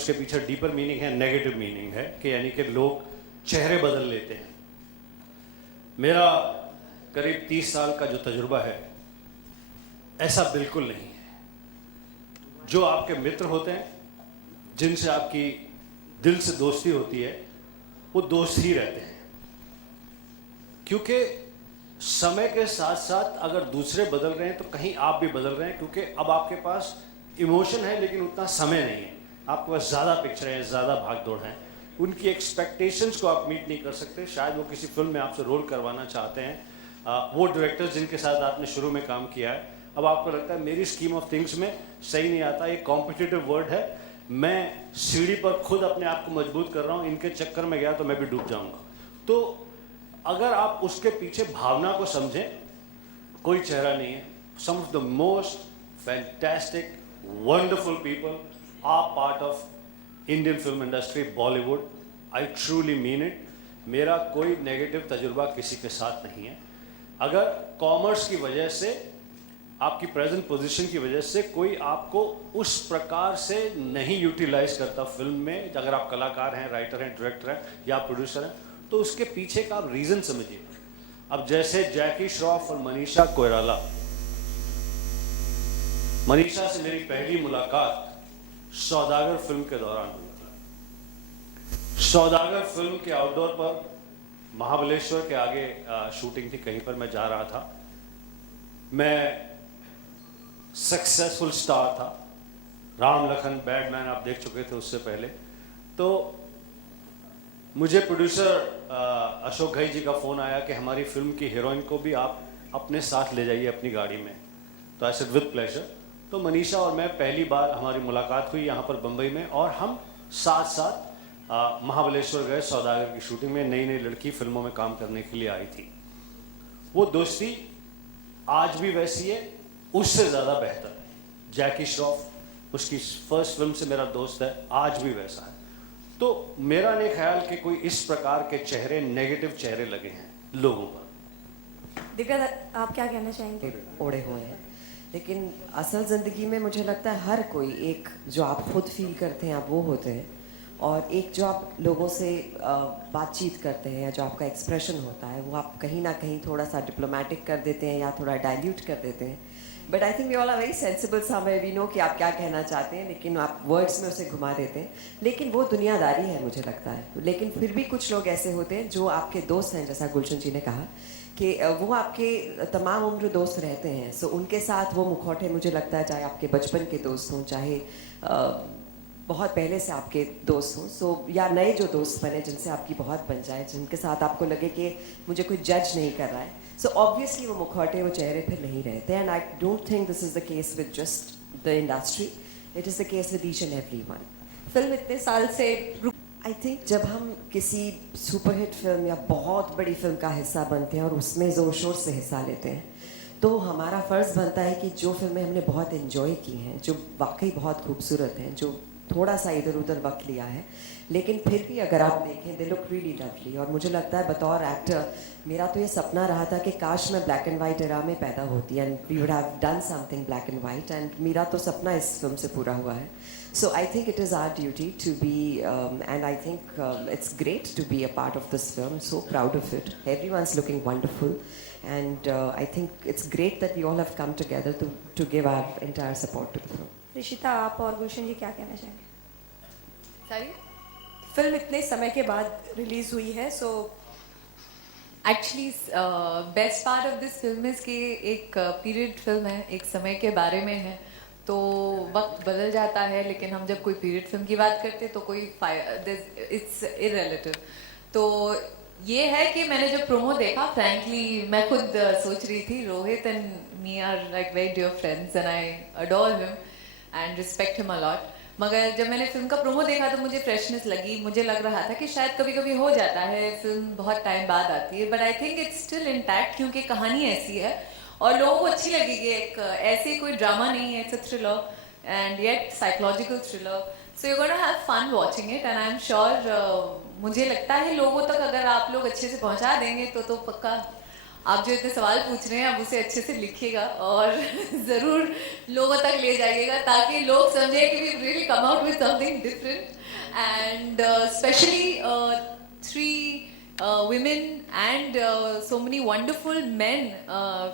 उसके पीछे deeper meaning है, नेगेटिव मीनिंग है कि यानी कि लोग चेहरे बदल लेते हैं। मेरा करीब 30 साल का जो तजुर्बा है ऐसा बिल्कुल नहीं है। जो आपके मित्र होते हैं, जिनसे आपकी दिल से दोस्ती होती है, वो दोस्त ही रहते हैं। क्योंकि समय के साथ साथ अगर दूसरे बदल रहे हैं तो कहीं आप भी बदल रहे हैं, क्योंकि अब आपके पास इमोशन है लेकिन उतना समय नहीं है, आपके पास ज़्यादा पिक्चर है, ज़्यादा भाग दौड़ है, उनकी एक्सपेक्टेशंस को आप मीट नहीं कर सकते। शायद वो किसी फिल्म में आपसे रोल करवाना चाहते हैं, वो डायरेक्टर्स जिनके साथ आपने शुरू में काम किया है, अब आपको लगता है मेरी स्कीम ऑफ थिंग्स में सही नहीं आता, ये कॉम्पिटिटिव वर्ल्ड है, मैं सीढ़ी पर खुद अपने आप को मजबूत कर रहा हूँ, इनके चक्कर में गया तो मैं भी डूब जाऊँगा। तो अगर आप उसके पीछे भावना को समझें, कोई चेहरा नहीं है। Some of the most fantastic wonderful people are part of Indian film industry, Bollywood. I truly mean it. मेरा कोई नेगेटिव तजुर्बा किसी के साथ नहीं है। अगर कॉमर्स की वजह से, आपकी प्रेजेंट पोजीशन की वजह से कोई आपको उस प्रकार से नहीं यूटिलाइज करता फिल्म में, अगर आप कलाकार हैं, राइटर हैं, डायरेक्टर हैं या प्रोड्यूसर हैं, तो उसके पीछे का आप रीजन समझिए। अब जैसे जैकी श्रॉफ और मनीषा कोइराला, मनीषा से मेरी पहली मुलाकात सौदागर फिल्म के दौरान हुई। सौदागर फिल्म के आउटडोर पर महाबलेश्वर के आगे शूटिंग थी, कहीं पर मैं जा रहा था। मैं सक्सेसफुल स्टार था, राम लखन बैडमैन आप देख चुके थे उससे पहले। तो मुझे प्रोड्यूसर अशोक घई जी का फ़ोन आया कि हमारी फिल्म की हीरोइन को भी आप अपने साथ ले जाइए अपनी गाड़ी में। तो आई सेड विद प्लेजर। तो मनीषा और मैं पहली बार हमारी मुलाकात हुई यहाँ पर बम्बई में, और हम साथ साथ महाबलेश्वर गए सौदागर की शूटिंग में। नई नई लड़की फिल्मों में काम करने के लिए आई थी। वो दोस्ती आज भी वैसी है, उससे ज़्यादा बेहतर है। जैकी श्रॉफ उसकी फर्स्ट फिल्म से मेरा दोस्त है, आज भी वैसा है। तो मेरा नहीं ख्याल कि कोई इस प्रकार के चेहरे, नेगेटिव चेहरे लगे हैं लोगों पर। दिव्या, आप क्या कहना चाहेंगे? ओढ़े हुए हैं, लेकिन असल ज़िंदगी में मुझे लगता है हर कोई एक जो आप खुद फील करते हैं आप वो होते हैं, और एक जो आप लोगों से बातचीत करते हैं या जो आपका एक्सप्रेशन होता है वो आप कहीं ना कहीं थोड़ा सा डिप्लोमेटिक कर देते हैं या थोड़ा डाइल्यूट कर देते हैं। But I think we all are very sensible somewhere, we know कि आप क्या कहना चाहते हैं, लेकिन आप वर्ड्स में उसे घुमा देते हैं। लेकिन वो दुनियादारी है मुझे लगता है। लेकिन फिर भी कुछ लोग ऐसे होते हैं जो आपके दोस्त हैं, जैसा गुलशन जी ने कहा कि वो आपके तमाम उम्र दोस्त रहते हैं। सो उनके साथ वो मुखौटे, मुझे लगता है चाहे आपके बचपन के दोस्त हों, चाहे बहुत पहले से आपके दोस्त हों, सो या नए जो दोस्त बने जिनसे आपकी बहुत बन जाए, जिनके साथ आपको लगे कि मुझे कोई जज नहीं कर रहा है, सो ऑब्वियसली वो मुखौटे, वो चेहरे फिर नहीं रहते। And I don't think this is the case with just the industry, it is the case with each and every one. Film इतने साल से आई थिंक जब हम किसी सुपरहिट फिल्म या बहुत बड़ी फिल्म का हिस्सा बनते हैं और उसमें ज़ोर शोर से हिस्सा लेते हैं, तो हमारा फ़र्ज़ बनता है कि जो फिल्में हमने बहुत इन्जॉय की हैं, जो वाकई बहुत खूबसूरत हैं, जो थोड़ा सा इधर उधर वक्त लिया है, लेकिन फिर भी अगर आप देखें दे लुक रियली लवली। और मुझे लगता है बतौर एक्टर मेरा तो ये सपना रहा था कि काश मैं ब्लैक एंड वाइट एरा में पैदा होती and we would have done something black and white, and मेरा तो सपना इस फिल्म से पूरा हुआ है। So I think it is our duty to be and I think it's great to be a part of this film, so proud of it, everyone's looking wonderful, and I think it's great that we all have come together to give our entire support to the film. Rishita, आप और गुलशन जी क्या कहना चाहेंगे? Sorry, film इतने समय के बाद release हुई है, so actually best part of this film is कि एक पीरियड फिल्म है, एक समय के बारे में है, तो वक्त बदल जाता है, लेकिन हम जब कोई पीरियड फिल्म की बात करते हैं तो कोई इट्स इररिलेटिव। तो ये है कि मैंने जब प्रोमो देखा, फ्रैंकली मैं खुद सोच रही थी Rohit and me are like very dear friends and I adore him and respect him a lot. मगर जब मैंने फिल्म का प्रोमो देखा तो मुझे फ्रेशनेस लगी, मुझे लग रहा था कि शायद कभी कभी हो जाता है, फिल्म बहुत टाइम बाद आती है, but I think it's still intact, क्योंकि कहानी ऐसी है और लोगों को अच्छी लगेगी। एक ऐसे कोई ड्रामा नहीं है, it's a thriller and yet psychological thriller, so you gonna have fun watching it and I am sure, मुझे लगता है लोगों तक अगर आप लोग अच्छे से पहुंचा देंगे तो पक्का आप जो इतने सवाल पूछ रहे हैं आप उसे अच्छे से लिखिएगा और ज़रूर लोगों तक ले जाइएगा ताकि लोग समझें कि we really come out with something different and specially 3 women and so many wonderful men.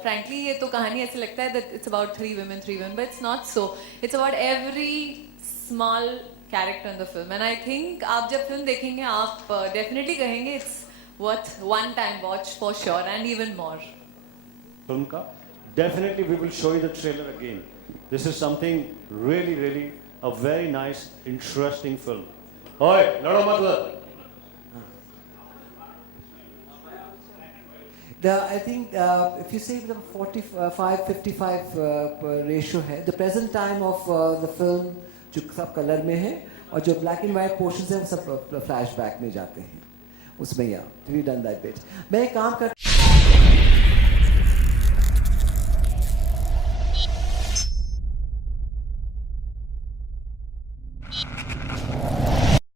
Frankly, ये तो कहानी ऐसे लगता है that it's about 3 women, but it's not so. It's about every small character in the film. And I think आप जब film देखेंगे आप definitely कहेंगे it's worth one time watch for sure and even more. Film का definitely we will show you the trailer again. This is something really a very nice, interesting film. ओए लड़ो मत लड़. I think if you say the 45-55 ratio है, the present time of the film जो सब colour में है और जो black and white portions है वो सब flashback में जाते हैं उसमें या we done that bit. मैं एक काम कर